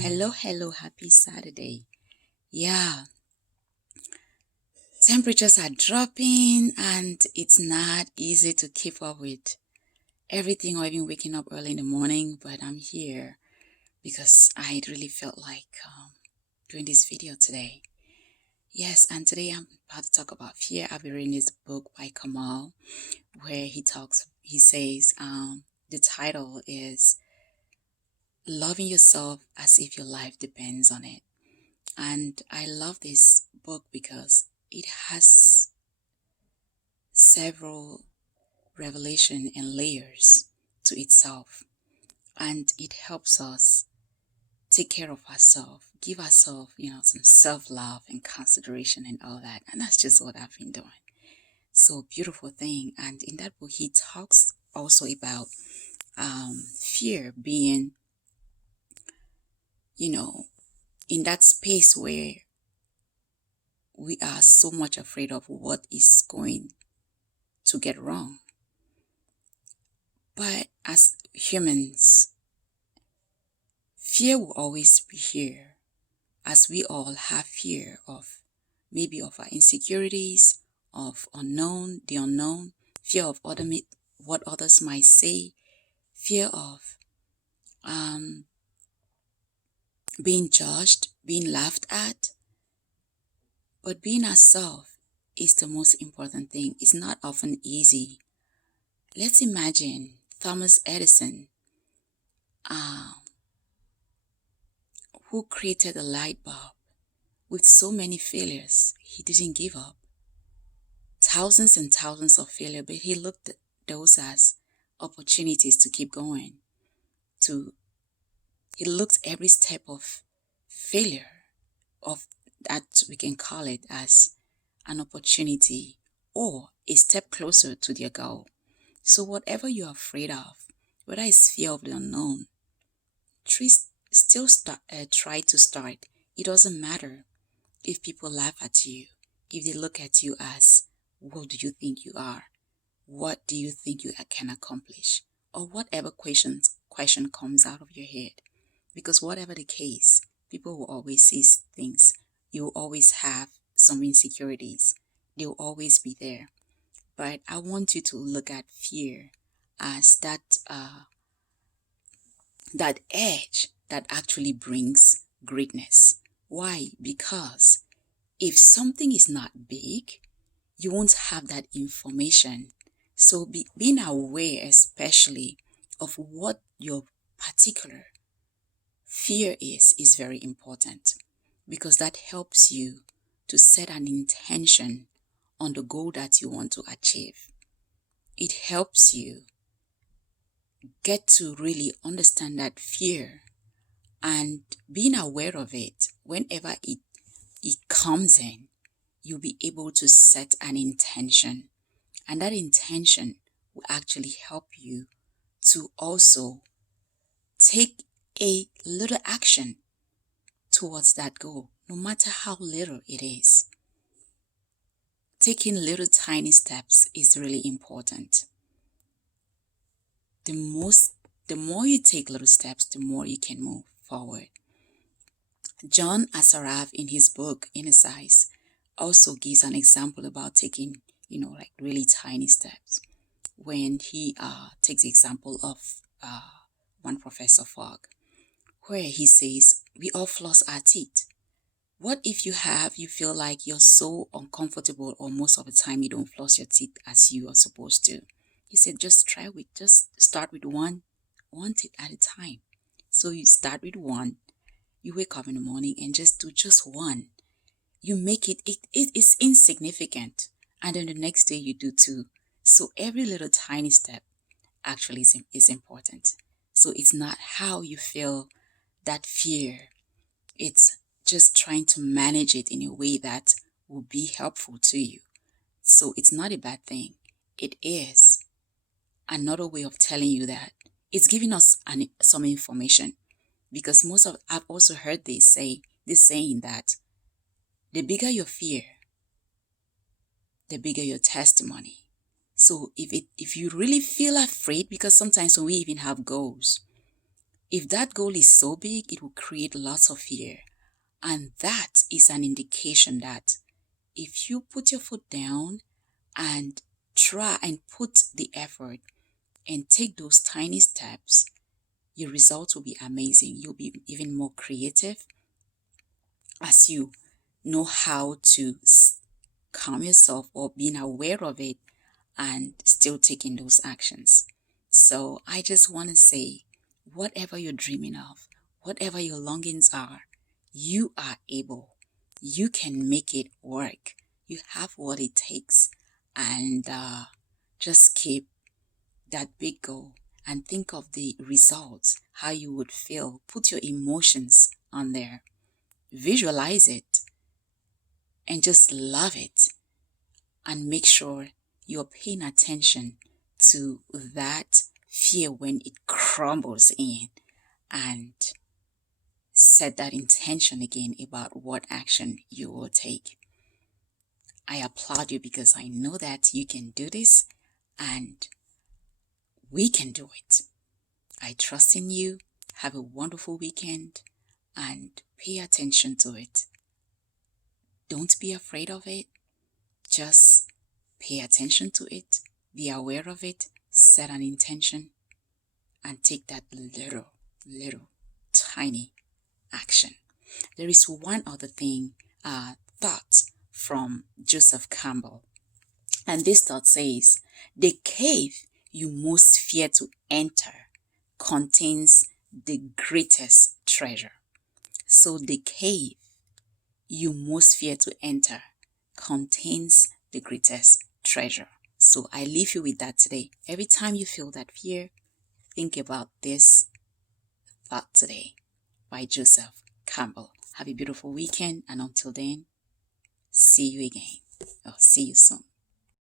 Hello, happy Saturday. Yeah, temperatures are dropping and it's not easy to keep up with everything or even waking up early in the morning, but I'm here because I really felt like doing this video today. Yes, and today I'm about to talk about fear. I've been reading this book by Kamal where he says, the title is Loving Yourself as If Your Life Depends on It. And I love this book because it has several revelation and layers to itself. And it helps us take care of ourselves, give ourselves, some self-love and consideration and all that. And that's just what I've been doing. So beautiful thing. And in that book, he talks also about fear being, in that space where we are so much afraid of what is going to get wrong. But as humans, fear will always be here, as we all have fear of maybe of our insecurities, of the unknown, fear of what others might say, fear of being judged, being laughed at. But being ourselves is the most important thing. It's not often easy. Let's imagine Thomas Edison, who created a light bulb. With so many failures, he didn't give up. Thousands and thousands of failure, but he looked at those as opportunities to keep going. He looked every step of failure, of that we can call it as an opportunity or a step closer to their goal. So whatever you're afraid of, whether it's fear of the unknown, try to start. It doesn't matter if people laugh at you, if they look at you as, what do you think you are? What do you think you can accomplish? Or whatever question comes out of your head. Because whatever the case, people will always see things. You will always have some insecurities. They will always be there. But I want you to look at fear as that edge that actually brings greatness. Why? Because if something is not big, you won't have that information. So being aware especially of what your particular fear is very important, because that helps you to set an intention on the goal that you want to achieve. It helps you get to really understand that fear and being aware of it. Whenever it comes in, you'll be able to set an intention, and that intention will actually help you to also take a little action towards that goal, no matter how little it is. Taking little tiny steps is really important. The more you take little steps, the more you can move forward. John Assaraf, in his book Inner Size, also gives an example about taking, like really tiny steps. When he takes the example of one Professor Fogg, where he says, we all floss our teeth. What if you feel like you're so uncomfortable, or most of the time you don't floss your teeth as you are supposed to? He said, just start with one teeth at a time. So you start with one, you wake up in the morning and just do just one. You make it is insignificant. And then the next day you do two. So every little tiny step actually is important. So it's not how you feel that fear. It's just trying to manage it in a way that will be helpful to you. So it's not a bad thing. It is another way of telling you that it's giving us some information. Because I've also heard this saying that the bigger your fear, the bigger your testimony. So if you really feel afraid, because sometimes when we even have goals, If that goal is so big, it will create lots of fear. And that is an indication that if you put your foot down and try and put the effort and take those tiny steps, your results will be amazing. You'll be even more creative as you know how to calm yourself or being aware of it and still taking those actions. So I just want to say, whatever you're dreaming of, whatever your longings are, you are able. You can make it work. You have what it takes. And just keep that big goal and think of the results, how you would feel. Put your emotions on there. Visualize it and just love it. And make sure you're paying attention to that fear when it crumbles in, and set that intention again about what action you will take. I applaud you because I know that you can do this and we can do it. I trust in you. Have a wonderful weekend and pay attention to it. Don't be afraid of it. Just pay attention to it. Be aware of it. Set an intention and take that little, tiny action. There is one other thing, thought from Joseph Campbell. And this thought says, the cave you most fear to enter contains the greatest treasure. So the cave you most fear to enter contains the greatest treasure. So I leave you with that today. Every time you feel that fear, think about this thought today by Joseph Campbell. Have a beautiful weekend, and until then, see you again. Or see you soon.